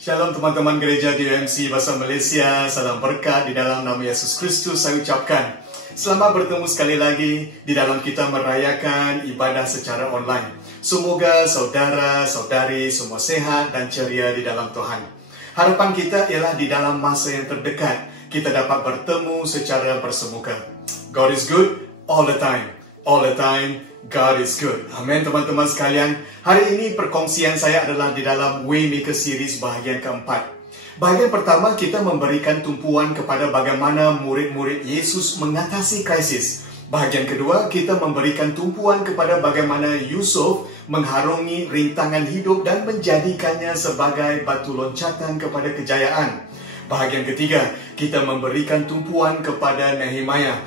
Shalom teman-teman gereja GMC Bahasa Malaysia. Salam berkat di dalam nama Yesus Kristus saya ucapkan. Selamat bertemu sekali lagi di dalam kita merayakan ibadah secara online. Semoga saudara-saudari semua sehat dan ceria di dalam Tuhan. Harapan kita ialah di dalam masa yang terdekat kita dapat bertemu secara bersemuka. God is good all the time. All the time, God is good. Amin teman-teman sekalian. Hari ini perkongsian saya adalah di dalam Waymaker Series bahagian keempat. Bahagian pertama kita memberikan tumpuan kepada bagaimana murid-murid Yesus mengatasi krisis. Bahagian kedua kita memberikan tumpuan kepada bagaimana Yusuf mengharungi rintangan hidup dan menjadikannya sebagai batu loncatan kepada kejayaan. Bahagian ketiga kita memberikan tumpuan kepada Nehemiah.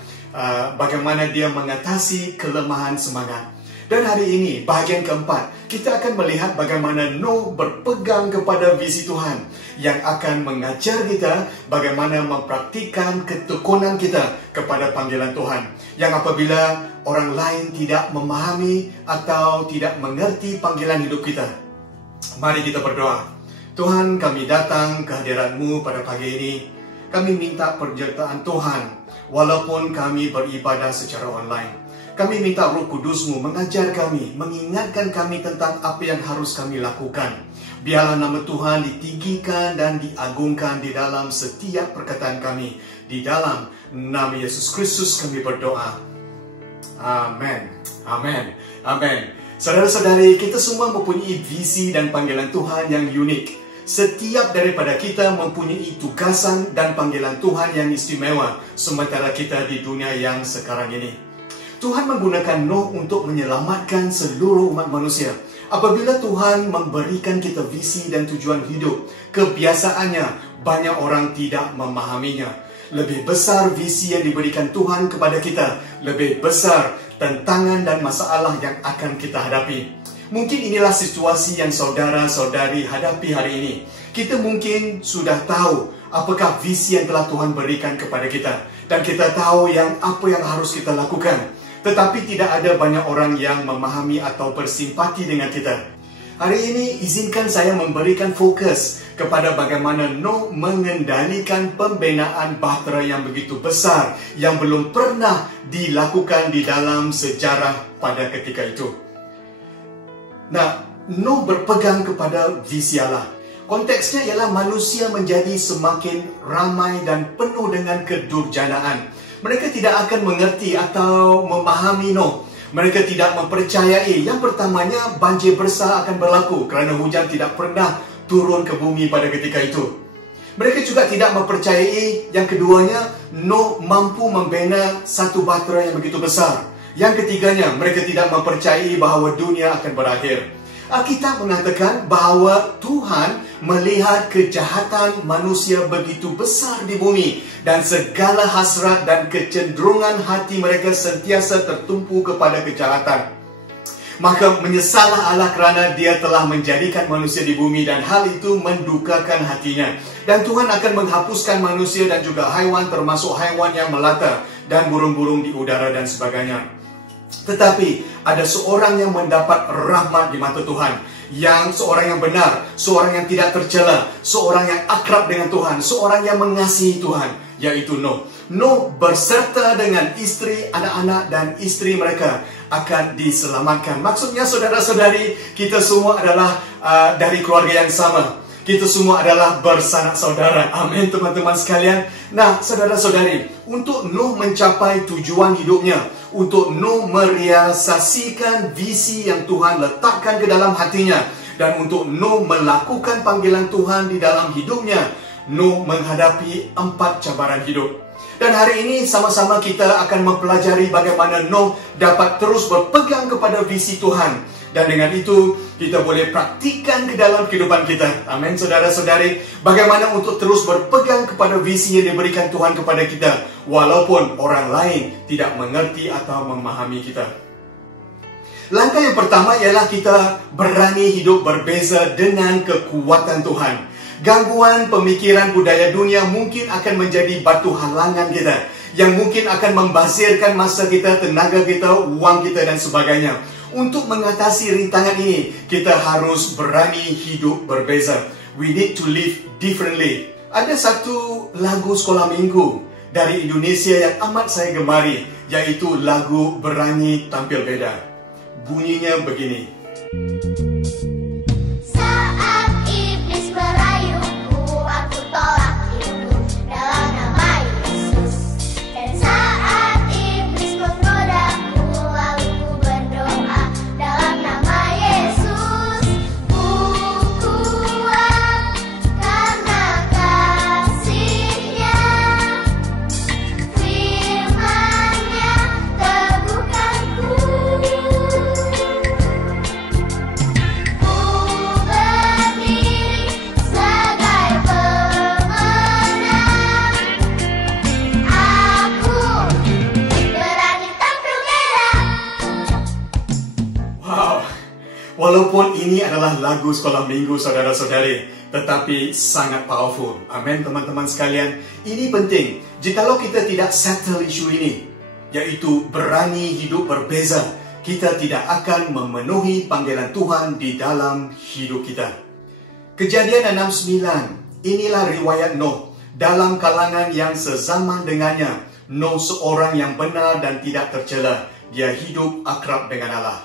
Bagaimana dia mengatasi kelemahan semangat. Dan hari ini, bahagian keempat, kita akan melihat bagaimana Nuh berpegang kepada visi Tuhan yang akan mengajar kita bagaimana mempraktikkan ketekunan kita kepada panggilan Tuhan. Yang apabila orang lain tidak memahami atau tidak mengerti panggilan hidup kita. Mari kita berdoa. Tuhan, kami datang ke hadirat-Mu pada pagi ini. Kami minta penyertaan Tuhan. Walaupun kami beribadah secara online, kami minta Roh Kudus-Mu mengajar kami, mengingatkan kami tentang apa yang harus kami lakukan. Biarlah nama Tuhan ditinggikan dan diagungkan di dalam setiap perkataan kami. Di dalam nama Yesus Kristus kami berdoa. Amin. Amin. Amin. Saudara-saudari, kita semua mempunyai visi dan panggilan Tuhan yang unik. Setiap daripada kita mempunyai tugasan dan panggilan Tuhan yang istimewa sementara kita di dunia yang sekarang ini. Tuhan menggunakan Nuh untuk menyelamatkan seluruh umat manusia. Apabila Tuhan memberikan kita visi dan tujuan hidup, kebiasaannya banyak orang tidak memahaminya. Lebih besar visi yang diberikan Tuhan kepada kita, lebih besar tantangan dan masalah yang akan kita hadapi. Mungkin inilah situasi yang saudara-saudari hadapi hari ini. Kita mungkin sudah tahu apakah visi yang telah Tuhan berikan kepada kita. Dan kita tahu apa yang harus kita lakukan. Tetapi tidak ada banyak orang yang memahami atau bersimpati dengan kita. Hari ini izinkan saya memberikan fokus kepada bagaimana Nuh mengendalikan pembinaan bahtera yang begitu besar yang belum pernah dilakukan di dalam sejarah pada ketika itu. Nah, Nuh berpegang kepada visi Allah. Konteksnya ialah manusia menjadi semakin ramai dan penuh dengan kedurjanaan. Mereka tidak akan mengerti atau memahami Nuh. Mereka tidak mempercayai. Yang pertamanya, banjir besar akan berlaku kerana hujan tidak pernah turun ke bumi pada ketika itu. Mereka juga tidak mempercayai. Yang keduanya, Nuh mampu membina satu bahtera yang begitu besar. Yang ketiganya, mereka tidak mempercayai bahawa dunia akan berakhir. Alkitab mengatakan bahawa Tuhan melihat kejahatan manusia begitu besar di bumi dan segala hasrat dan kecenderungan hati mereka sentiasa tertumpu kepada kejahatan. Maka menyesallah Allah kerana Dia telah menjadikan manusia di bumi dan hal itu mendukakan hatinya. Dan Tuhan akan menghapuskan manusia dan juga haiwan termasuk haiwan yang melata dan burung-burung di udara dan sebagainya. Tetapi ada seorang yang mendapat rahmat di mata Tuhan, yang seorang yang benar, seorang yang tidak tercela, seorang yang akrab dengan Tuhan, seorang yang mengasihi Tuhan, yaitu Nuh. Nuh berserta dengan istri, anak-anak dan istri mereka akan diselamatkan. Maksudnya saudara-saudari, kita semua adalah dari keluarga yang sama. Kita semua adalah bersanak saudara. Amin teman-teman sekalian. Nah saudara-saudari, untuk Nuh mencapai tujuan hidupnya, untuk Nuh merealisasikan visi yang Tuhan letakkan ke dalam hatinya, dan untuk Nuh melakukan panggilan Tuhan di dalam hidupnya, Nuh menghadapi 4 cabaran hidup. Dan hari ini sama-sama kita akan mempelajari bagaimana Nuh dapat terus berpegang kepada visi Tuhan. Dan dengan itu, kita boleh praktikkan ke dalam kehidupan kita. Amin, saudara-saudari. Bagaimana untuk terus berpegang kepada visi yang diberikan Tuhan kepada kita. Walaupun orang lain tidak mengerti atau memahami kita. Langkah yang pertama ialah kita berani hidup berbeza dengan kekuatan Tuhan. Gangguan pemikiran budaya dunia mungkin akan menjadi batu halangan kita. Yang mungkin akan membazirkan masa kita, tenaga kita, uang kita dan sebagainya. Untuk mengatasi rintangan ini, kita harus berani hidup berbeza. We need to live differently. Ada satu lagu sekolah minggu dari Indonesia yang amat saya gemari, yaitu lagu Berani Tampil Beda. Bunyinya begini. Saat iblis merayuku, aku tolak itu dalam nama Yesus. Dan saat iblis menggodaku, lalu ku berdoa dalam nama Yesus. Ku kuat karena kasih-Nya, firman-Nya teguhkanku. Walaupun ini adalah lagu sekolah minggu saudara-saudari, tetapi sangat powerful. Amin teman-teman sekalian. Ini penting. Jikalau kita tidak settle isu ini, yaitu berani hidup berbeza, kita tidak akan memenuhi panggilan Tuhan di dalam hidup kita. Kejadian 6:9. Inilah riwayat Noh. Dalam kalangan yang sezaman dengannya, Noh seorang yang benar dan tidak tercela. Dia hidup akrab dengan Allah.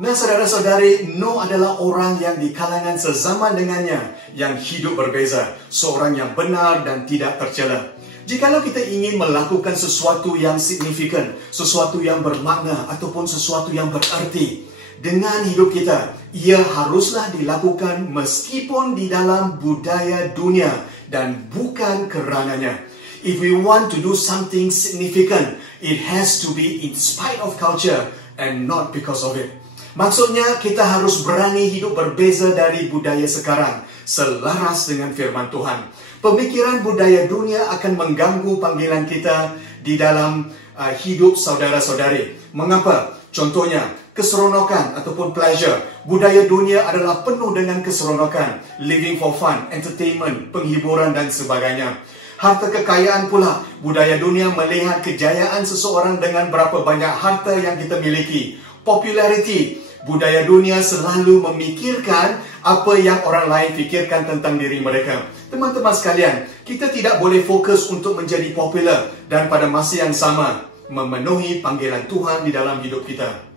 Nah saudara-saudari, Noh adalah orang yang di kalangan sezaman dengannya, yang hidup berbeza, seorang yang benar dan tidak tercela. Jikalau kita ingin melakukan sesuatu yang signifikan, sesuatu yang bermakna, ataupun sesuatu yang berarti dengan hidup kita, ia haruslah dilakukan meskipun di dalam budaya dunia dan bukan kerananya. If we want to do something significant, it has to be in spite of culture and not because of it. Maksudnya kita harus berani hidup berbeza dari budaya sekarang, selaras dengan firman Tuhan. Pemikiran budaya dunia akan mengganggu panggilan kita di dalam hidup saudara-saudari. Mengapa? Contohnya, keseronokan ataupun pleasure. Budaya dunia adalah penuh dengan keseronokan, living for fun, entertainment, penghiburan dan sebagainya. Harta kekayaan pula, budaya dunia melihat kejayaan seseorang dengan berapa banyak harta yang kita miliki. Popularity, budaya dunia selalu memikirkan apa yang orang lain fikirkan tentang diri mereka. Teman-teman sekalian, kita tidak boleh fokus untuk menjadi popular dan pada masa yang sama memenuhi panggilan Tuhan di dalam hidup kita.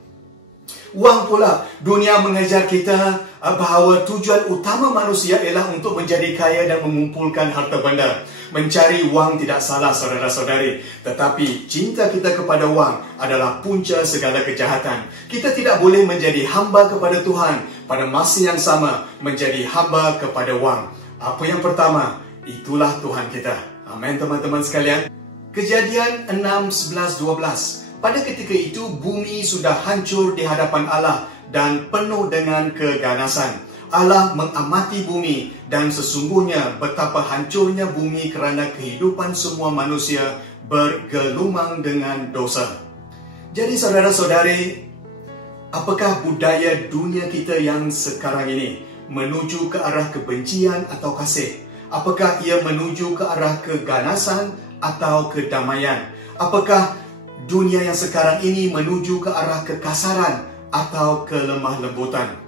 Wang pula, dunia mengajar kita bahawa tujuan utama manusia ialah untuk menjadi kaya dan mengumpulkan harta benda. Mencari wang tidak salah saudara-saudari, tetapi cinta kita kepada wang adalah punca segala kejahatan. Kita tidak boleh menjadi hamba kepada Tuhan pada masa yang sama menjadi hamba kepada wang. Apa yang pertama? Itulah Tuhan kita. Amin teman-teman sekalian. Kejadian 6:11-12. Pada ketika itu bumi sudah hancur di hadapan Allah dan penuh dengan keganasan. Allah mengamati bumi dan sesungguhnya betapa hancurnya bumi kerana kehidupan semua manusia bergelumang dengan dosa. Jadi saudara-saudari, apakah budaya dunia kita yang sekarang ini menuju ke arah kebencian atau kasih? Apakah ia menuju ke arah keganasan atau kedamaian? Apakah dunia yang sekarang ini menuju ke arah kekasaran atau kelemah lembutan?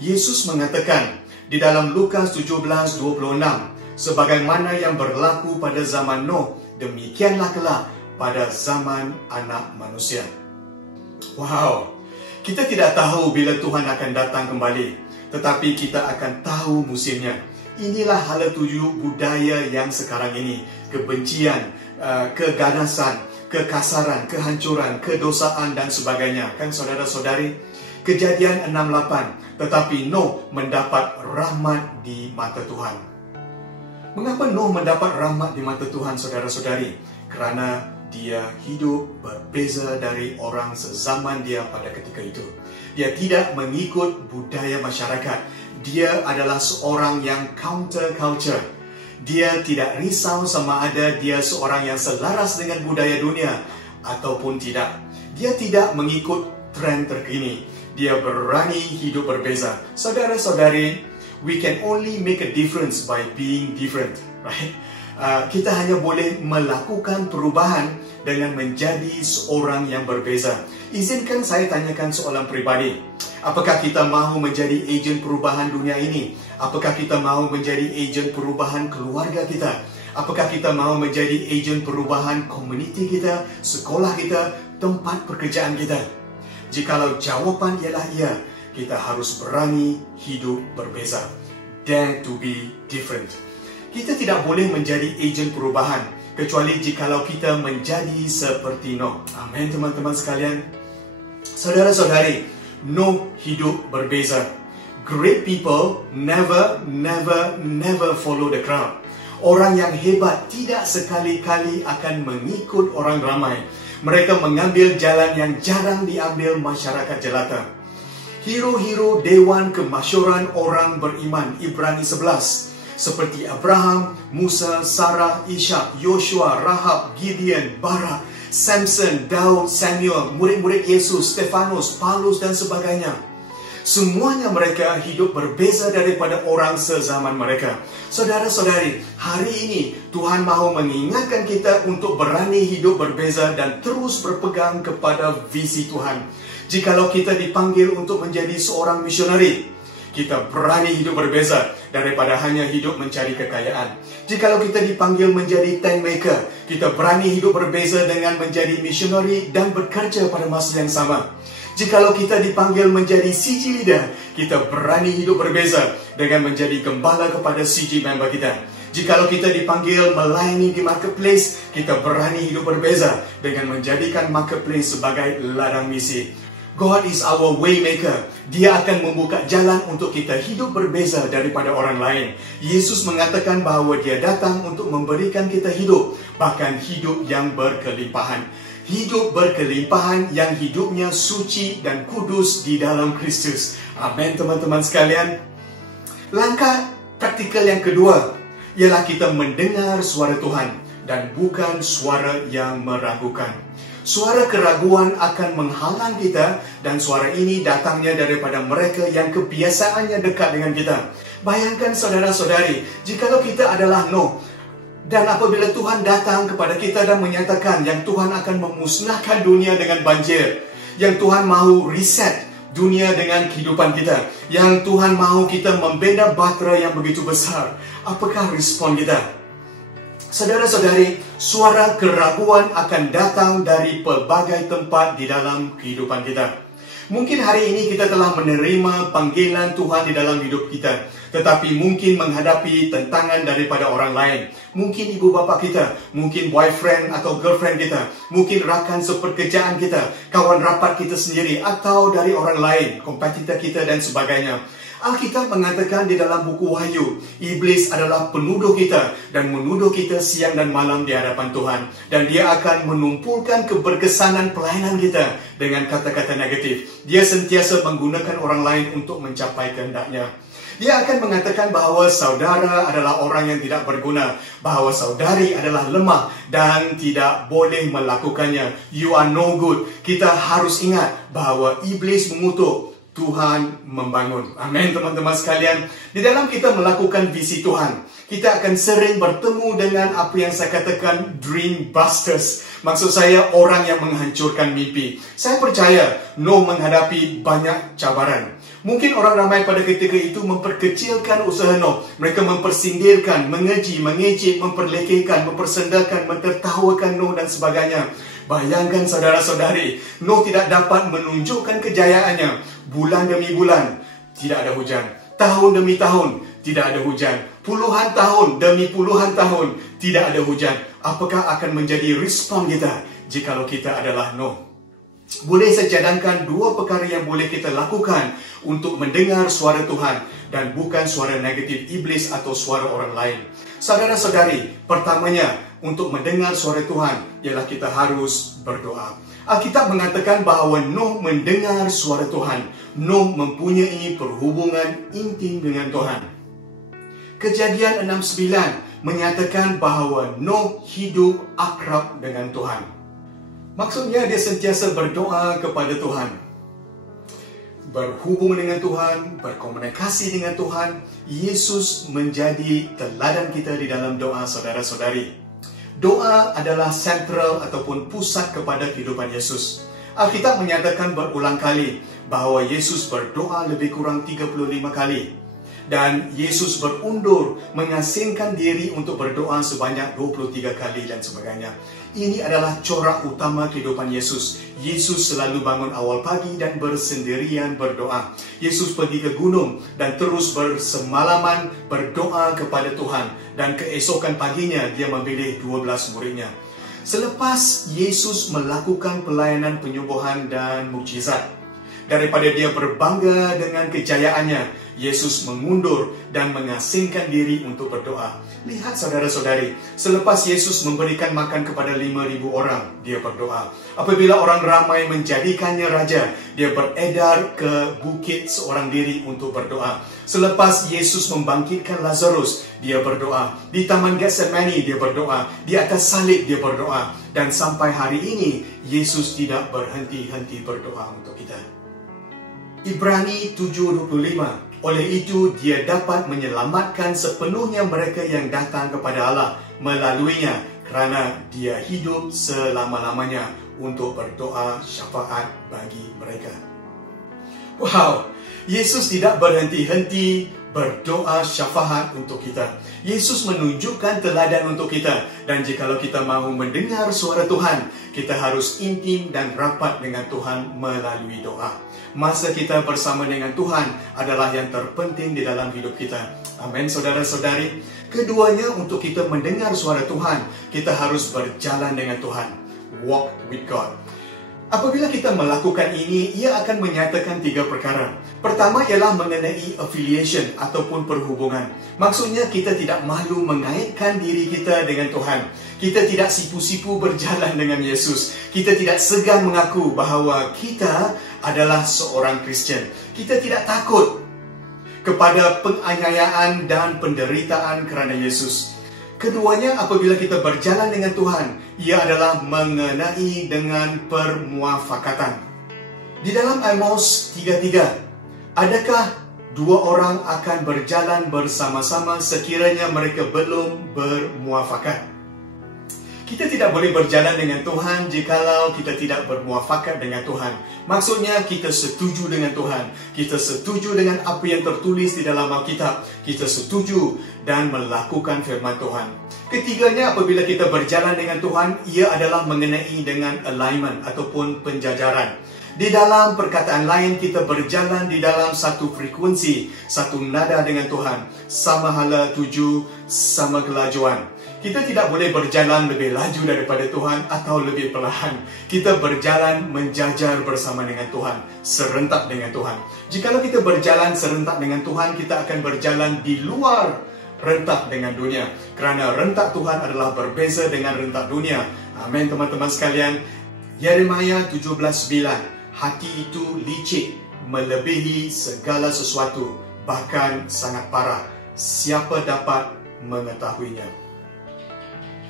Yesus mengatakan di dalam Lukas 17:26, sebagaimana yang berlaku pada zaman Noh, demikianlah kelak pada zaman Anak Manusia. Wow, kita tidak tahu bila Tuhan akan datang kembali, tetapi kita akan tahu musimnya. Inilah hala tuju budaya yang sekarang ini, kebencian, keganasan, kekasaran, kehancuran, kedosaan dan sebagainya. Kan saudara-saudari? Kejadian 6:8, tetapi Noh mendapat rahmat di mata Tuhan. Mengapa Noh mendapat rahmat di mata Tuhan, saudara-saudari? Kerana dia hidup berbeza dari orang sezaman dia pada ketika itu. Dia tidak mengikut budaya masyarakat. Dia adalah seorang yang counter culture. Dia tidak risau sama ada dia seorang yang selaras dengan budaya dunia ataupun tidak. Dia tidak mengikut tren terkini. Dia berani hidup berbeza. Saudara-saudari, we can only make a difference by being different, right? Kita hanya boleh melakukan perubahan dengan menjadi seorang yang berbeza. Izinkan saya tanyakan soalan pribadi. Apakah kita mahu menjadi ejen perubahan dunia ini? Apakah kita mahu menjadi ejen perubahan keluarga kita? Apakah kita mahu menjadi ejen perubahan komuniti kita, sekolah kita, tempat pekerjaan kita? Jikalau jawapan ialah ya, kita harus berani hidup berbeza. Dare to be different. Kita tidak boleh menjadi ejen perubahan kecuali jikalau kita menjadi seperti Nuh. Amin, teman-teman sekalian. Saudara-saudari, Nuh hidup berbeza. Great people never follow the crowd. Orang yang hebat tidak sekali-kali akan mengikut orang ramai. Mereka mengambil jalan yang jarang diambil masyarakat jelata. Hero-hero dewan kemasyhuran orang beriman, Ibrani 11, seperti Abraham, Musa, Sarah, Ishak, Yoshua, Rahab, Gideon, Barak, Samson, Daud, Samuel, murid-murid Yesus, Stefanus, Paulus dan sebagainya. Semuanya mereka hidup berbeza daripada orang sezaman mereka. Saudara-saudari, hari ini Tuhan mahu mengingatkan kita untuk berani hidup berbeza dan terus berpegang kepada visi Tuhan. Jikalau kita dipanggil untuk menjadi seorang misionari, kita berani hidup berbeza daripada hanya hidup mencari kekayaan. Jikalau kita dipanggil menjadi tent maker, kita berani hidup berbeza dengan menjadi misionari dan bekerja pada masa yang sama. Jikalau kita dipanggil menjadi CG leader, kita berani hidup berbeza dengan menjadi gembala kepada CG member kita. Jikalau kita dipanggil melayani di marketplace, kita berani hidup berbeza dengan menjadikan marketplace sebagai ladang misi. God is our way maker. Dia akan membuka jalan untuk kita hidup berbeza daripada orang lain. Yesus mengatakan bahawa dia datang untuk memberikan kita hidup, bahkan hidup yang berkelimpahan. Hidup berkelimpahan yang hidupnya suci dan kudus di dalam Kristus. Amin, teman-teman sekalian. Langkah praktikal yang kedua ialah kita mendengar suara Tuhan dan bukan suara yang meragukan. Suara keraguan akan menghalang kita dan suara ini datangnya daripada mereka yang kebiasaannya dekat dengan kita. Bayangkan saudara-saudari, jikalau kita adalah Nuh, dan apabila Tuhan datang kepada kita dan menyatakan yang Tuhan akan memusnahkan dunia dengan banjir, yang Tuhan mahu reset dunia dengan kehidupan kita, yang Tuhan mahu kita membina bahtera yang begitu besar, apakah respon kita? Saudara-saudari, suara keraguan akan datang dari pelbagai tempat di dalam kehidupan kita. Mungkin hari ini kita telah menerima panggilan Tuhan di dalam hidup kita, tetapi mungkin menghadapi tentangan daripada orang lain. Mungkin ibu bapa kita, mungkin boyfriend atau girlfriend kita, mungkin rakan sepekerjaan kita, kawan rapat kita sendiri, atau dari orang lain, kompetitor kita dan sebagainya. Alkitab mengatakan di dalam buku Wahyu, iblis adalah penuduh kita dan menuduh kita siang dan malam di hadapan Tuhan. Dan dia akan menumpulkan keberkesanan pelayanan kita dengan kata-kata negatif. Dia sentiasa menggunakan orang lain untuk mencapai kehendaknya. Dia akan mengatakan bahawa saudara adalah orang yang tidak berguna, bahawa saudari adalah lemah dan tidak boleh melakukannya. You are no good. Kita harus ingat bahawa iblis mengutuk, Tuhan membangun. Amin, teman-teman sekalian. Di dalam kita melakukan visi Tuhan, kita akan sering bertemu dengan apa yang saya katakan dream busters. Maksud saya orang yang menghancurkan mimpi. Saya percaya Nuh menghadapi banyak cabaran. Mungkin orang ramai pada ketika itu memperkecilkan usaha Nuh. Mereka mempersindirkan, mengeji, mengejek, memperlekehkan, mempersendakan, mentertawakan Nuh dan sebagainya. Bayangkan saudara-saudari, Nuh tidak dapat menunjukkan kejayaannya. Bulan demi bulan, tidak ada hujan. Tahun demi tahun, tidak ada hujan. Puluhan tahun demi puluhan tahun, tidak ada hujan. Apakah akan menjadi respon kita jikalau kita adalah Nuh? Boleh saya cadangkan dua perkara yang boleh kita lakukan untuk mendengar suara Tuhan dan bukan suara negatif iblis atau suara orang lain. Saudara-saudari, pertamanya untuk mendengar suara Tuhan ialah kita harus berdoa. Alkitab mengatakan bahawa Nuh mendengar suara Tuhan. Nuh mempunyai perhubungan intim dengan Tuhan. Kejadian 6:9 menyatakan bahawa Nuh hidup akrab dengan Tuhan. Maksudnya dia sentiasa berdoa kepada Tuhan, berhubung dengan Tuhan, berkomunikasi dengan Tuhan. Yesus menjadi teladan kita di dalam doa, saudara-saudari. Doa adalah sentral ataupun pusat kepada kehidupan Yesus. Alkitab menyatakan berulang kali bahawa Yesus berdoa lebih kurang 35 kali. Dan Yesus berundur mengasingkan diri untuk berdoa sebanyak 23 kali dan sebagainya. Ini adalah corak utama kehidupan Yesus. Yesus selalu bangun awal pagi dan bersendirian berdoa. Yesus pergi ke gunung dan terus bersemalaman berdoa kepada Tuhan. Dan keesokan paginya dia memilih 12 muridnya. Selepas Yesus melakukan pelayanan penyembuhan dan mukjizat, daripada dia berbangga dengan kejayaannya, Yesus mengundur dan mengasingkan diri untuk berdoa. Lihat saudara-saudari, selepas Yesus memberikan makan kepada 5,000 orang, dia berdoa. Apabila orang ramai menjadikannya raja, dia beredar ke bukit seorang diri untuk berdoa. Selepas Yesus membangkitkan Lazarus, dia berdoa. Di Taman Getsemani, dia berdoa. Di atas salib, dia berdoa. Dan sampai hari ini, Yesus tidak berhenti-henti berdoa untuk kita. Ibrani 7:25. Oleh itu, dia dapat menyelamatkan sepenuhnya mereka yang datang kepada Allah melaluinya, kerana dia hidup selama-lamanya untuk berdoa syafaat bagi mereka. Wow, Yesus tidak berhenti-henti berdoa syafaat untuk kita. Yesus menunjukkan teladan untuk kita. Dan jikalau kita mahu mendengar suara Tuhan, kita harus intim dan rapat dengan Tuhan melalui doa. Masa kita bersama dengan Tuhan adalah yang terpenting di dalam hidup kita. Amin, saudara-saudari. Keduanya, untuk kita mendengar suara Tuhan, kita harus berjalan dengan Tuhan. Walk with God. Apabila kita melakukan ini, ia akan menyatakan 3 perkara. Pertama ialah mengenai affiliation ataupun perhubungan. Maksudnya kita tidak malu mengaitkan diri kita dengan Tuhan. Kita tidak sipu-sipu berjalan dengan Yesus. Kita tidak segan mengaku bahawa kita adalah seorang Kristian. Kita tidak takut kepada penganiayaan dan penderitaan kerana Yesus. Keduanya, apabila kita berjalan dengan Tuhan, ia adalah mengenai dengan permuafakatan. Di dalam Amos 3:3, adakah 2 orang akan berjalan bersama-sama sekiranya mereka belum bermuafakat? Kita tidak boleh berjalan dengan Tuhan jikalau kita tidak bermuafakat dengan Tuhan. Maksudnya kita setuju dengan Tuhan. Kita setuju dengan apa yang tertulis di dalam Alkitab. Kita setuju dan melakukan firman Tuhan. Ketiganya, apabila kita berjalan dengan Tuhan, ia adalah mengenai dengan alignment ataupun penjajaran. Di dalam perkataan lain, kita berjalan di dalam satu frekuensi, satu nada dengan Tuhan. Sama hala tuju, sama kelajuan. Kita tidak boleh berjalan lebih laju daripada Tuhan atau lebih perlahan. Kita berjalan menjajar bersama dengan Tuhan, serentak dengan Tuhan. Jikalau kita berjalan serentak dengan Tuhan, kita akan berjalan di luar rentak dengan dunia. Kerana rentak Tuhan adalah berbeza dengan rentak dunia. Amin, teman-teman sekalian. Yeremia 17:9. Hati itu licik melebihi segala sesuatu, bahkan sangat parah. Siapa dapat mengetahuinya?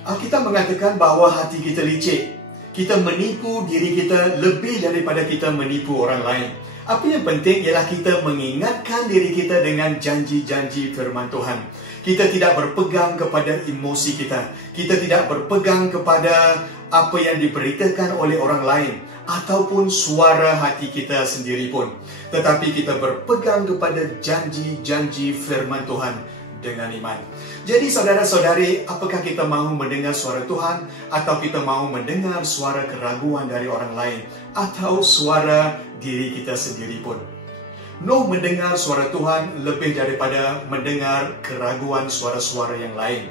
Alkitab mengatakan bahawa hati kita licik. Kita menipu diri kita lebih daripada kita menipu orang lain. Apa yang penting ialah kita mengingatkan diri kita dengan janji-janji firman Tuhan. Kita tidak berpegang kepada emosi kita. Kita tidak berpegang kepada apa yang diberitakan oleh orang lain ataupun suara hati kita sendiri pun. Tetapi kita berpegang kepada janji-janji firman Tuhan dengan iman. Jadi saudara-saudari, apakah kita mahu mendengar suara Tuhan atau kita mahu mendengar suara keraguan dari orang lain atau suara diri kita sendiri pun? No, mendengar suara Tuhan lebih daripada mendengar keraguan suara-suara yang lain.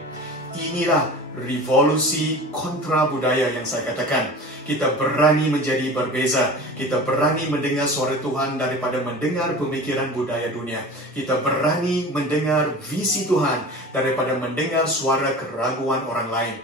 Inilah revolusi kontra budaya yang saya katakan. Kita berani menjadi berbeza. Kita berani mendengar suara Tuhan daripada mendengar pemikiran budaya dunia. Kita berani mendengar visi Tuhan daripada mendengar suara keraguan orang lain.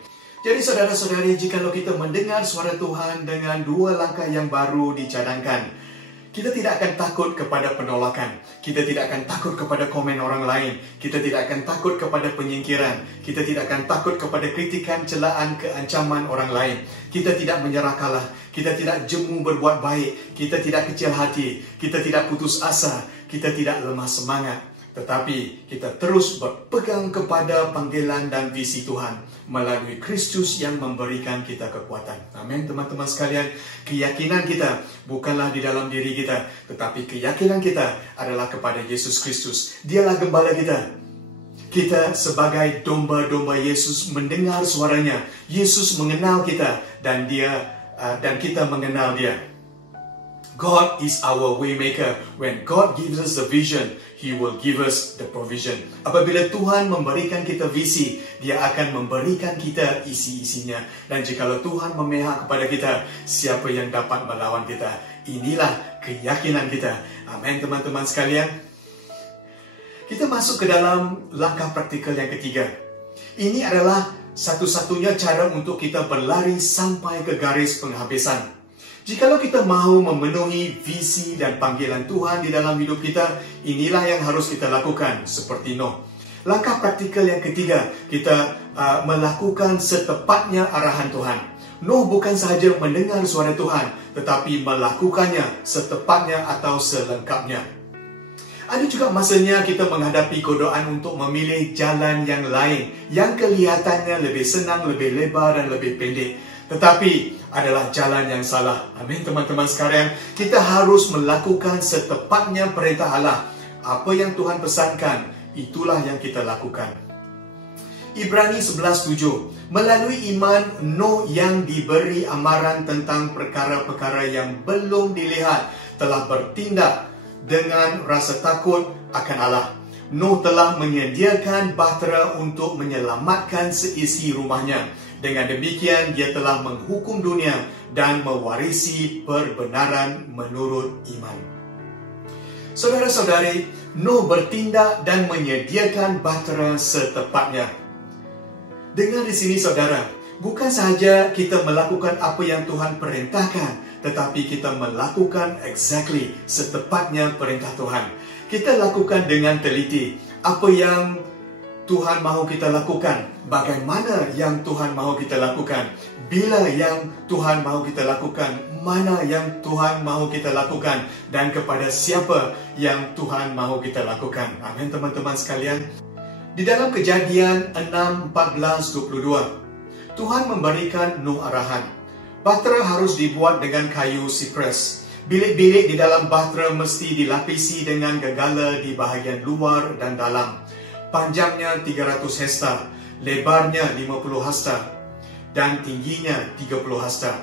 Jadi saudara-saudari, jikalau kita mendengar suara Tuhan dengan 2 langkah yang baru dicadangkan, kita tidak akan takut kepada penolakan. Kita tidak akan takut kepada komen orang lain. Kita tidak akan takut kepada penyingkiran. Kita tidak akan takut kepada kritikan, celaan, keancaman orang lain. Kita tidak menyerah kalah. Kita tidak jemu berbuat baik. Kita tidak kecil hati. Kita tidak putus asa. Kita tidak lemah semangat. tetapi kita terus berpegang kepada panggilan dan visi Tuhan melalui Kristus yang memberikan kita kekuatan. Amin, teman-teman sekalian. Keyakinan kita bukanlah di dalam diri kita, tetapi keyakinan kita adalah kepada Yesus Kristus. Dialah gembala kita. Kita sebagai domba-domba Yesus mendengar suaranya. Yesus mengenal kita dan kita mengenal dia. God is our waymaker. When God gives us the vision, He will give us the provision. Apabila Tuhan memberikan kita visi, Dia akan memberikan kita isi-isinya. Dan jikalau Tuhan memihak kepada kita, siapa yang dapat melawan kita? Inilah keyakinan kita. Amin, teman-teman sekalian. Kita masuk ke dalam langkah praktikal yang ketiga. Ini adalah satu-satunya cara untuk kita berlari sampai ke garis penghabisan. Jikalau kita mahu memenuhi visi dan panggilan Tuhan di dalam hidup kita, inilah yang harus kita lakukan seperti Noh. Langkah praktikal yang ketiga, kita melakukan setepatnya arahan Tuhan. Noh bukan sahaja mendengar suara Tuhan, tetapi melakukannya setepatnya atau selengkapnya. Ada juga masanya kita menghadapi godaan untuk memilih jalan yang lain, yang kelihatannya lebih senang, lebih lebar dan lebih pendek, tetapi adalah jalan yang salah. Amin, teman-teman sekalian. Kita harus melakukan setepatnya perintah Allah. Apa yang Tuhan pesankan, itulah yang kita lakukan. Ibrani 11:7. Melalui iman, Noh yang diberi amaran tentang perkara-perkara yang belum dilihat telah bertindak dengan rasa takut akan Allah. Noh telah menyediakan bahtera untuk menyelamatkan seisi rumahnya. Dengan demikian, dia telah menghukum dunia dan mewarisi perbenaran menurut iman. Saudara-saudari, Noh bertindak dan menyediakan bahtera setepatnya. Dengar di sini, saudara, bukan sahaja kita melakukan apa yang Tuhan perintahkan, tetapi kita melakukan exactly setepatnya perintah Tuhan. Kita lakukan dengan teliti apa yang Tuhan mahu kita lakukan, bagaimana yang Tuhan mahu kita lakukan, bila yang Tuhan mahu kita lakukan, mana yang Tuhan mahu kita lakukan, dan kepada siapa yang Tuhan mahu kita lakukan. Amin, teman-teman sekalian. Di dalam Kejadian 6:14-22, Tuhan memberikan Nuh arahan. Bahtera harus dibuat dengan kayu sipres. Bilik-bilik di dalam bahtera mesti dilapisi dengan gegala di bahagian luar dan dalam. Panjangnya 300 hasta, lebarnya 50 hasta, dan tingginya 30 hasta.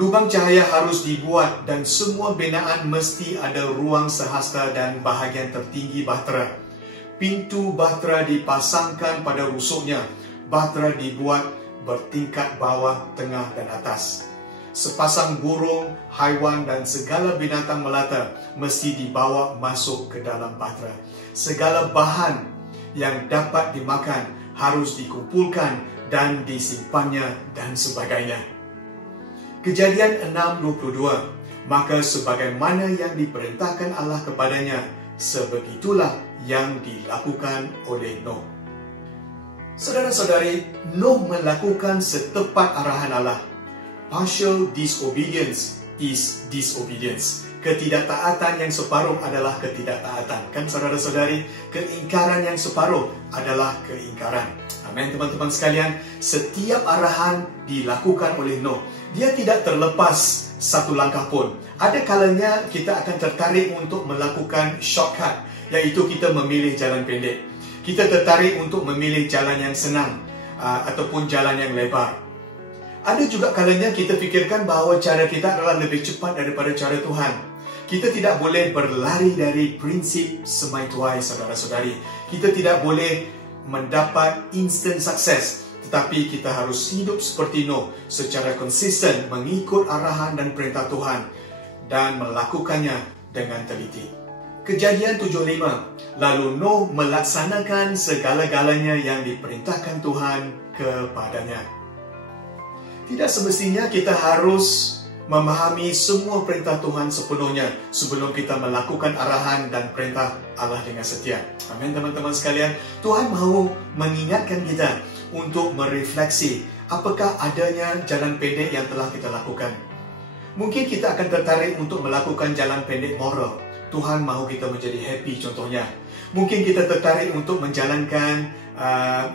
Lubang cahaya harus dibuat dan semua binaan mesti ada ruang sehasta dan bahagian tertinggi bahtera. Pintu bahtera dipasangkan pada rusuknya. Bahtera dibuat bertingkat bawah, tengah dan atas. Sepasang burung, haiwan dan segala binatang melata mesti dibawa masuk ke dalam bahtera. Segala bahan yang dapat dimakan harus dikumpulkan dan disimpannya dan sebagainya. Kejadian 6:22. Maka sebagaimana yang diperintahkan Allah kepadanya, sebegitulah yang dilakukan oleh Noh. Saudara-saudari, Noh melakukan setepat arahan Allah. Partial disobedience is disobedience. Ketidaktaatan yang separuh adalah ketidaktaatan. Kan saudara-saudari, keingkaran yang separuh adalah keingkaran. Amin, teman-teman sekalian. Setiap arahan dilakukan oleh Noh. Dia tidak terlepas satu langkah pun. Ada kalanya kita akan tertarik untuk melakukan shortcut, iaitu kita memilih jalan pendek. Kita tertarik untuk memilih jalan yang senang ataupun jalan yang lebar. Ada juga kalanya kita fikirkan bahawa cara kita adalah lebih cepat daripada cara Tuhan. Kita tidak boleh berlari dari prinsip semai tuai, saudara-saudari. Kita tidak boleh mendapat instant success, tetapi kita harus hidup seperti Noh, secara konsisten mengikut arahan dan perintah Tuhan dan melakukannya dengan teliti. Kejadian 7:5. Lalu Noh melaksanakan segala-galanya yang diperintahkan Tuhan kepadanya. Tidak semestinya kita harus memahami semua perintah Tuhan sepenuhnya sebelum kita melakukan arahan dan perintah Allah dengan setia. Amin, teman-teman sekalian. Tuhan mahu mengingatkan kita untuk merefleksi apakah adanya jalan pendek yang telah kita lakukan. Mungkin kita akan tertarik untuk melakukan jalan pendek moral, Tuhan mahu kita menjadi happy contohnya. Mungkin kita tertarik untuk menjalankan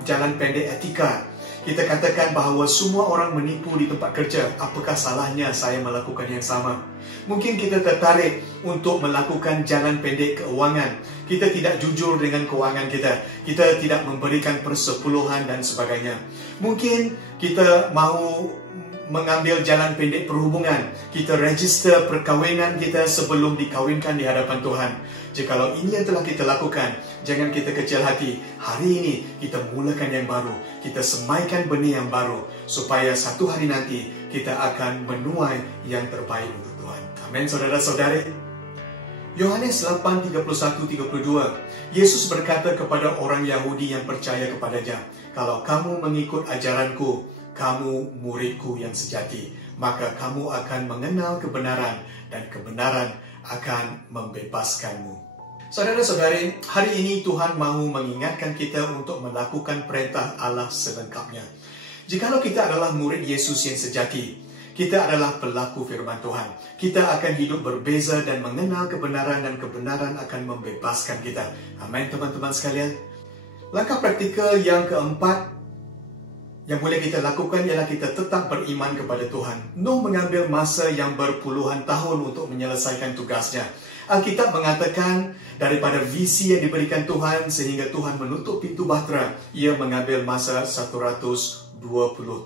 jalan pendek etika. Kita katakan bahawa semua orang menipu di tempat kerja. Apakah salahnya saya melakukan yang sama? Mungkin kita tertarik untuk melakukan jalan pendek keuangan. Kita tidak jujur dengan keuangan kita. Kita tidak memberikan persepuluhan dan sebagainya. Mungkin kita mahu mengambil jalan pendek perhubungan. Kita register perkahwinan kita sebelum dikahwinkan di hadapan Tuhan. Jikalau ini yang telah kita lakukan, jangan kita kecil hati. Hari ini kita mulakan yang baru. Kita semaikan benih yang baru. Supaya satu hari nanti kita akan menuai yang terbaik untuk Tuhan. Amin, saudara-saudari. Yohanes 8:31-32. Yesus berkata kepada orang Yahudi yang percaya kepadanya, "Kalau kamu mengikut ajaranku, kamu muridku yang sejati, maka kamu akan mengenal kebenaran dan kebenaran akan membebaskanmu." Saudara-saudari, hari ini Tuhan mahu mengingatkan kita untuk melakukan perintah Allah selengkapnya. Jikalau kita adalah murid Yesus yang sejati, kita adalah pelaku firman Tuhan. Kita akan hidup berbeza dan mengenal kebenaran, dan kebenaran akan membebaskan kita. Amin, teman-teman sekalian. Langkah praktikal yang keempat yang boleh kita lakukan ialah kita tetap beriman kepada Tuhan. Nuh mengambil masa yang berpuluhan tahun untuk menyelesaikan tugasnya. Alkitab mengatakan daripada visi yang diberikan Tuhan sehingga Tuhan menutup pintu bahtera, ia mengambil masa 120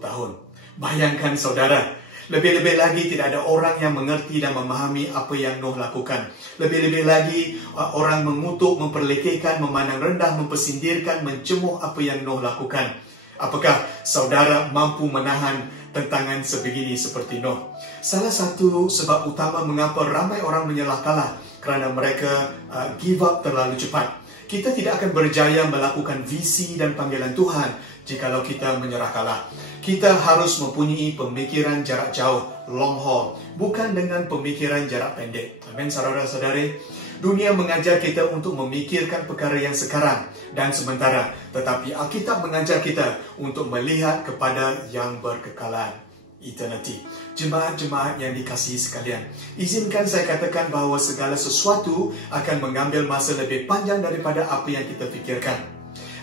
tahun. Bayangkan saudara, lebih-lebih lagi tidak ada orang yang mengerti dan memahami apa yang Nuh lakukan. Lebih-lebih lagi orang mengutuk, memperlekehkan, memandang rendah, mempersindirkan, mencemuh apa yang Nuh lakukan. Apakah saudara mampu menahan tentangan sebegini seperti Nuh? Salah satu sebab utama mengapa ramai orang menyalah kalah kerana mereka give up terlalu cepat. Kita tidak akan berjaya melakukan visi dan panggilan Tuhan jikalau kita menyerah kalah. Kita harus mempunyai pemikiran jarak jauh, long haul, bukan dengan pemikiran jarak pendek. Amin, saudara-saudari. Dunia mengajar kita untuk memikirkan perkara yang sekarang dan sementara, tetapi Alkitab mengajar kita untuk melihat kepada yang berkekalan, eternity. Jemaat-jemaat yang dikasihi sekalian, izinkan saya katakan bahawa segala sesuatu akan mengambil masa lebih panjang daripada apa yang kita fikirkan.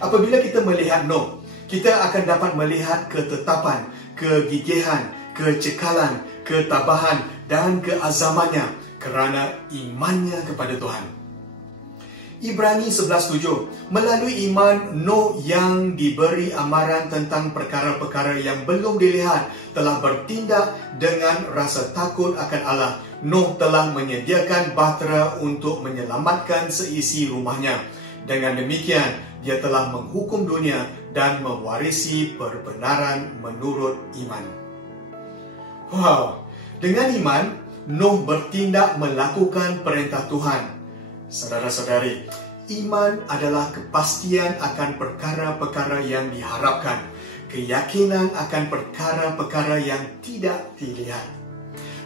Apabila kita melihat Nuh, kita akan dapat melihat ketetapan, kegigihan, kecekalan, ketabahan dan keazamannya kerana imannya kepada Tuhan. Ibrani 11:7. Melalui iman, Nuh yang diberi amaran tentang perkara-perkara yang belum dilihat telah bertindak dengan rasa takut akan Allah. Nuh telah menyediakan bahtera untuk menyelamatkan seisi rumahnya. Dengan demikian, dia telah menghukum dunia dan mewarisi perbenaran menurut iman. Wow, dengan iman, Nuh bertindak melakukan perintah Tuhan. Saudara-saudari, iman adalah kepastian akan perkara-perkara yang diharapkan, keyakinan akan perkara-perkara yang tidak dilihat.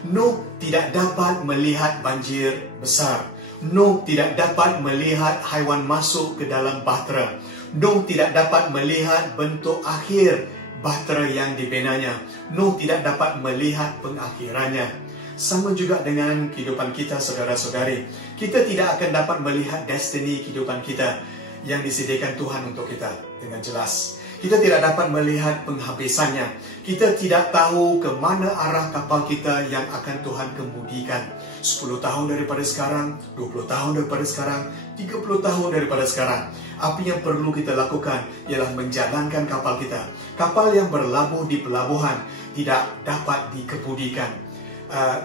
Nuh tidak dapat melihat banjir besar. Nuh tidak dapat melihat haiwan masuk ke dalam bahtera. Nuh tidak dapat melihat bentuk akhir bahtera yang dibinanya. Nuh tidak dapat melihat pengakhirannya. Sama juga dengan kehidupan kita, saudara-saudari. Kita tidak akan dapat melihat destiny kehidupan kita yang disediakan Tuhan untuk kita dengan jelas. Kita tidak dapat melihat penghabisannya. Kita tidak tahu ke mana arah kapal kita yang akan Tuhan kemudikan. 10 tahun daripada sekarang, 20 tahun daripada sekarang, 30 tahun daripada sekarang. Apa yang perlu kita lakukan ialah menjalankan kapal kita. Kapal yang berlabuh di pelabuhan tidak dapat dikemudikan.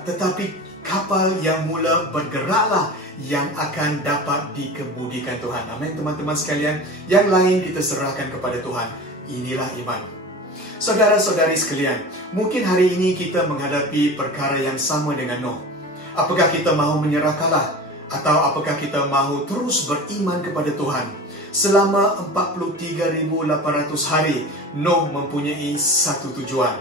Tetapi kapal yang mula bergeraklah yang akan dapat dikemudikan Tuhan. Amin, teman-teman sekalian. Yang lain kita serahkan kepada Tuhan. Inilah iman. Saudara-saudari sekalian, mungkin hari ini kita menghadapi perkara yang sama dengan Nuh. Apakah kita mahu menyerah kalah? Atau apakah kita mahu terus beriman kepada Tuhan? Selama 43,800 hari, Nuh mempunyai satu tujuan.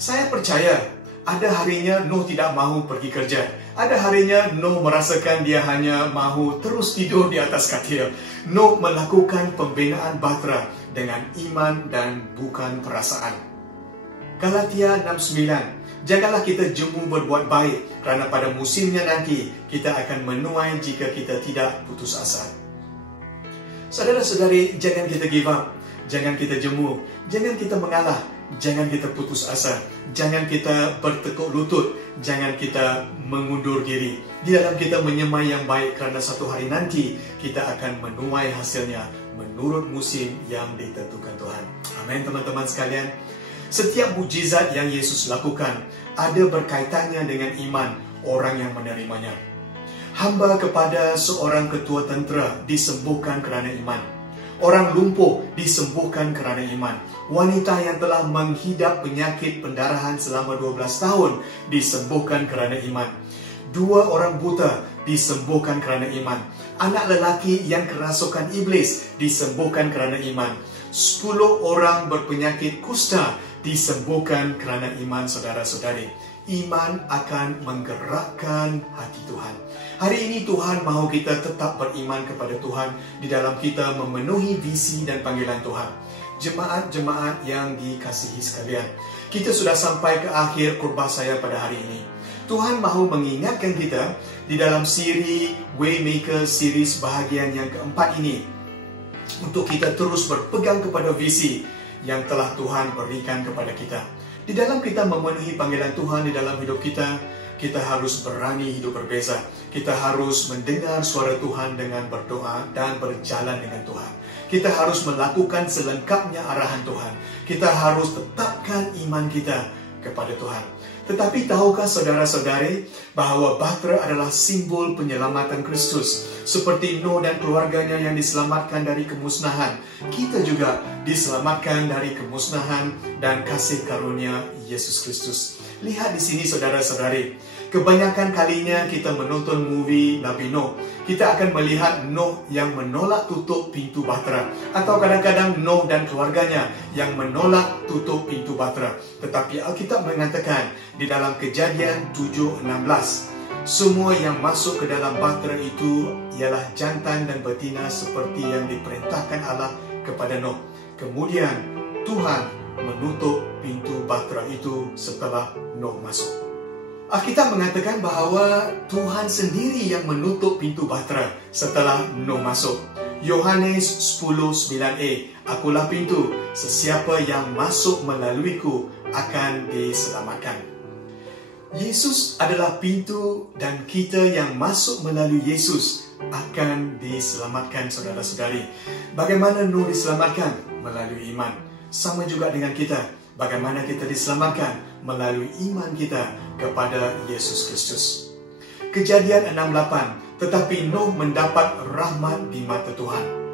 Saya percaya ada harinya Nuh tidak mahu pergi kerja. Ada harinya Nuh merasakan dia hanya mahu terus tidur di atas katil. Nuh melakukan pembinaan bahtera dengan iman dan bukan perasaan. Galatia 6:9. Janganlah kita jemu berbuat baik, kerana pada musimnya nanti kita akan menuai jika kita tidak putus asa. Saudara-saudari, jangan kita give up, jangan kita jemu, jangan kita mengalah, jangan kita putus asa, jangan kita bertekuk lutut, jangan kita mengundur diri. Di dalam kita menyemai yang baik, kerana satu hari nanti kita akan menuai hasilnya menurut musim yang ditentukan Tuhan. Amin, teman-teman sekalian. Setiap mukjizat yang Yesus lakukan ada berkaitannya dengan iman orang yang menerimanya. Hamba kepada seorang ketua tentera disembuhkan kerana iman. Orang lumpuh disembuhkan kerana iman. Wanita yang telah menghidap penyakit pendarahan selama 12 tahun disembuhkan kerana iman. 2 orang buta disembuhkan kerana iman. Anak lelaki yang kerasukan iblis disembuhkan kerana iman. 10 orang berpenyakit kusta disembuhkan kerana iman, saudara-saudari. Iman akan menggerakkan hati Tuhan. Hari ini Tuhan mahu kita tetap beriman kepada Tuhan di dalam kita memenuhi visi dan panggilan Tuhan. Jemaat-jemaat yang dikasihi sekalian, kita sudah sampai ke akhir khotbah saya pada hari ini. Tuhan mahu mengingatkan kita di dalam siri Waymaker series bahagian yang keempat ini, untuk kita terus berpegang kepada visi yang telah Tuhan berikan kepada kita. Di dalam kita memenuhi panggilan Tuhan di dalam hidup kita, kita harus berani hidup berbeza. Kita harus mendengar suara Tuhan dengan berdoa dan berjalan dengan Tuhan. Kita harus melakukan selengkapnya arahan Tuhan. Kita harus tetapkan iman kita kepada Tuhan. Tetapi tahukah saudara-saudari bahawa bahtera adalah simbol penyelamatan Kristus? Seperti Nuh dan keluarganya yang diselamatkan dari kemusnahan, kita juga diselamatkan dari kemusnahan dan kasih karunia Yesus Kristus. Lihat di sini saudara-saudari, kebanyakan kalinya kita menonton movie Nabi Nuh, kita akan melihat Nuh yang menolak tutup pintu bahtera, atau kadang-kadang Nuh dan keluarganya yang menolak tutup pintu bahtera. Tetapi Alkitab mengatakan di dalam Kejadian 7:16, semua yang masuk ke dalam bahtera itu ialah jantan dan betina seperti yang diperintahkan Allah kepada Nuh. Kemudian Tuhan menutup pintu bahtera itu setelah Nuh masuk. Alkitab mengatakan bahawa Tuhan sendiri yang menutup pintu bahtera setelah Nuh masuk. Yohanes 10:9a, akulah pintu, sesiapa yang masuk melaluiku akan diselamatkan. Yesus adalah pintu dan kita yang masuk melalui Yesus akan diselamatkan, saudara-saudari. Bagaimana Nuh diselamatkan? Melalui iman. Sama juga dengan kita. Bagaimana kita diselamatkan? Melalui iman kita kepada Yesus Kristus. Kejadian 6:8, tetapi Nuh mendapat rahmat di mata Tuhan.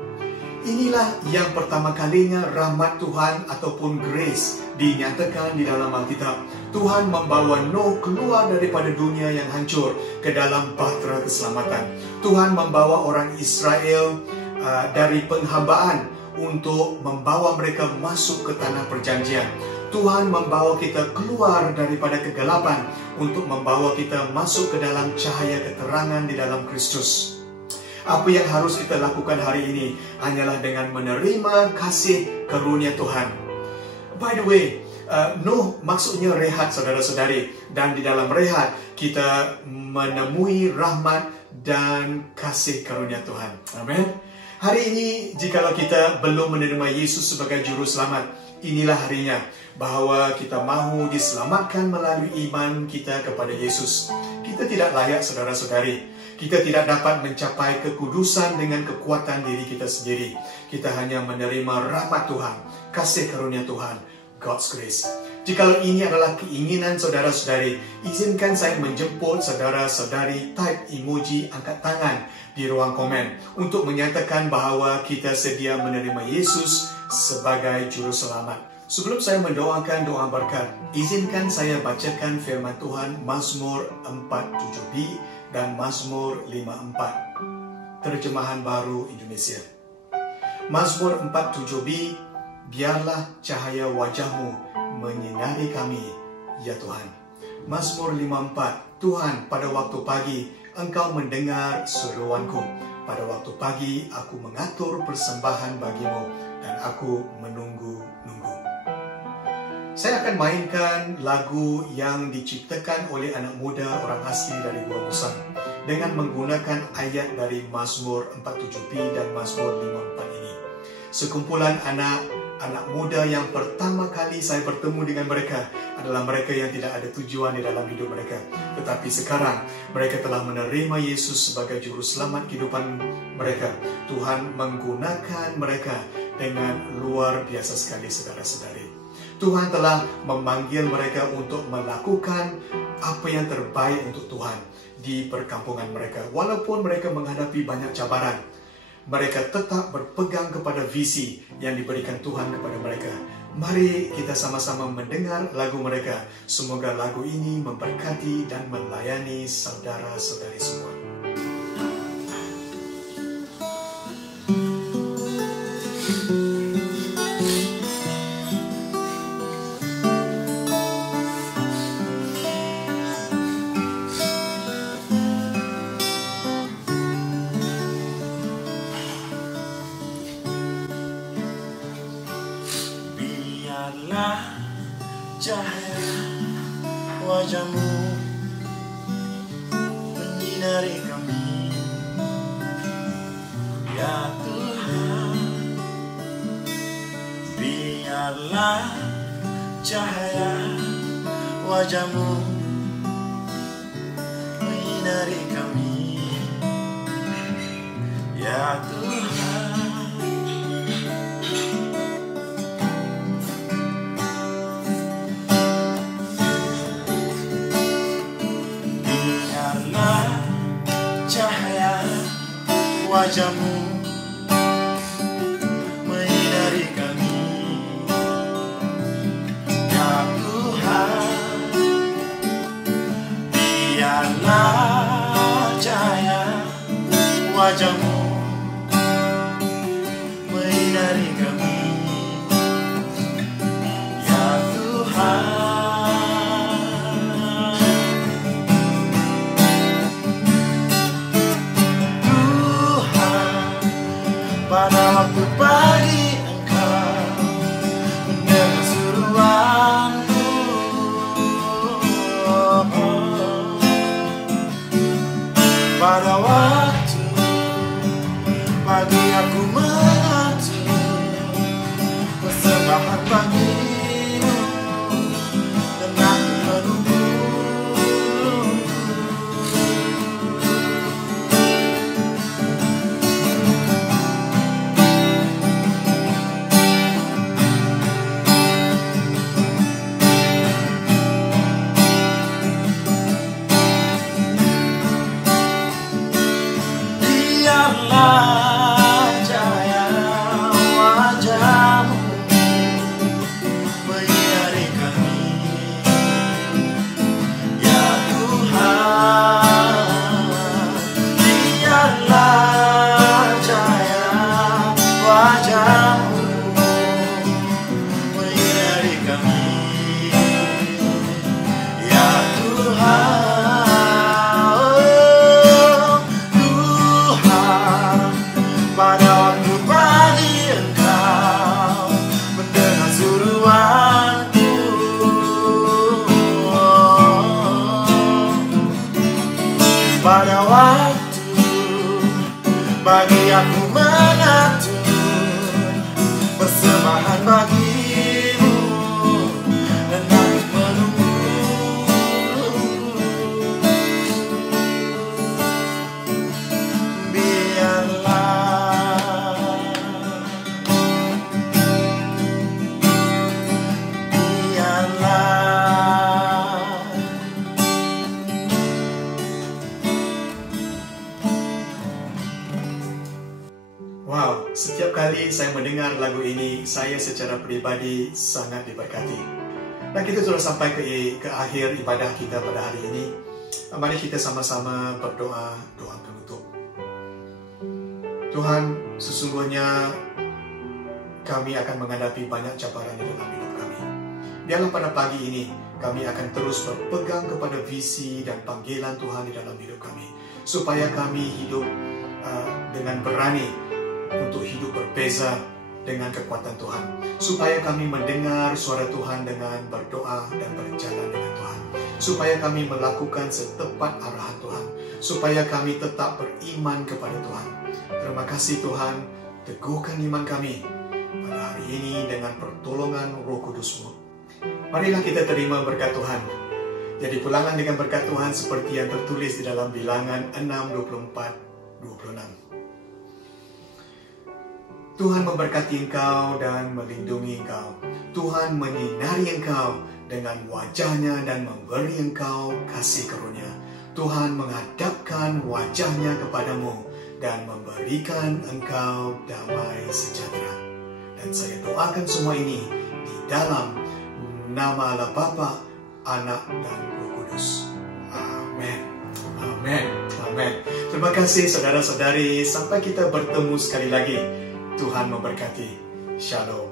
Inilah yang pertama kalinya rahmat Tuhan ataupun grace dinyatakan di dalam Alkitab. Tuhan membawa Nuh keluar daripada dunia yang hancur ke dalam bahtera keselamatan. Tuhan membawa orang Israel dari penghambaan untuk membawa mereka masuk ke tanah perjanjian. Tuhan membawa kita keluar daripada kegelapan untuk membawa kita masuk ke dalam cahaya keterangan di dalam Kristus. Apa yang harus kita lakukan hari ini hanyalah dengan menerima kasih karunia Tuhan. By the way, Nuh maksudnya rehat, saudara-saudari. Dan di dalam rehat kita menemui rahmat dan kasih karunia Tuhan. Amin. Hari ini jikalau kita belum menerima Yesus sebagai juru selamat, inilah harinya bahawa kita mahu diselamatkan melalui iman kita kepada Yesus. Kita tidak layak, saudara-saudari. Kita tidak dapat mencapai kekudusan dengan kekuatan diri kita sendiri. Kita hanya menerima rahmat Tuhan, kasih karunia Tuhan, God's grace. Jikalau ini adalah keinginan saudara-saudari, izinkan saya menjemput saudara-saudari type emoji angkat tangan di ruang komen untuk menyatakan bahawa kita sedia menerima Yesus sebagai juru selamat. Sebelum saya mendoakan doa berkat, izinkan saya bacakan firman Tuhan Mazmur 47b dan Mazmur 54, terjemahan baru Indonesia. Mazmur 47b, biarlah cahaya wajahmu menyinari kami, ya Tuhan. Mazmur 54, Tuhan, pada waktu pagi Engkau mendengar seruanku. Pada waktu pagi aku mengatur persembahan bagimu dan aku menunggu-nunggu. Saya akan mainkan lagu yang diciptakan oleh anak muda orang asli dari Gua Musang dengan menggunakan ayat dari Mazmur 47b dan Mazmur 54 ini. Sekumpulan anak muda yang pertama kali saya bertemu dengan mereka adalah mereka yang tidak ada tujuan di dalam hidup mereka. Tetapi sekarang mereka telah menerima Yesus sebagai juru selamat kehidupan mereka. Tuhan menggunakan mereka dengan luar biasa sekali, saudara-saudari. Tuhan telah memanggil mereka untuk melakukan apa yang terbaik untuk Tuhan di perkampungan mereka. Walaupun mereka menghadapi banyak cabaran, mereka tetap berpegang kepada visi yang diberikan Tuhan kepada mereka. Mari kita sama-sama mendengar lagu mereka. Semoga lagu ini memberkati dan melayani saudara-saudari semua. Cahaya wajahmu menyinari kami, ya Tuhan. Biarlah cahaya wajahmu menyinari kami, ya Tuhan. Wajahmu menyinari kami, ya Tuhan. Biarlah cahaya wajahmu menyinari kami, ya Tuhan. Pada waktu pagi Engkau mendengar seruanku, pada waktu pagi aku mengatur persembahan bagimu, dan aku menunggu. Cahaya wajahmu menyinari kami, ya Tuhan. Biarlah cahaya wajahmu menyinari kami, ya Tuhan. Pada waktu pagi Engkau mendengar seruanku, pada waktu pagi aku mengatur persembahan bagimu, dan aku menunggu. Wow, setiap kali saya mendengar lagu ini, saya secara pribadi sangat diberkati. Dan kita sudah sampai ke akhir ibadah kita pada hari ini. Mari kita sama-sama berdoa, doa penutup. Tuhan, sesungguhnya kami akan menghadapi banyak cabaran di dalam hidup kami. Biarlah pada pagi ini kami akan terus berpegang kepada visi dan panggilan Tuhan di dalam hidup kami, supaya kami hidup dengan berani untuk hidup berbeza dengan kekuatan Tuhan, supaya kami mendengar suara Tuhan dengan berdoa dan berjalan dengan Tuhan, supaya kami melakukan setepat arahan Tuhan, supaya kami tetap beriman kepada Tuhan. Terima kasih Tuhan, teguhkan iman kami pada hari ini dengan pertolongan Roh Kudus-Mu. Marilah kita terima berkat Tuhan. Jadi pulangan dengan berkat Tuhan seperti yang tertulis di dalam Bilangan 6:24-26. Tuhan memberkati engkau dan melindungi engkau. Tuhan menyinari engkau dengan wajahnya dan memberi engkau kasih karunia. Tuhan menghadapkan wajahnya kepadamu dan memberikan engkau damai sejahtera. Dan saya doakan semua ini di dalam nama Allah Bapa, Anak, dan Roh Kudus. Amin. Amin. Amin. Terima kasih saudara-saudari. Sampai kita bertemu sekali lagi. Tuhan memberkati. Shalom.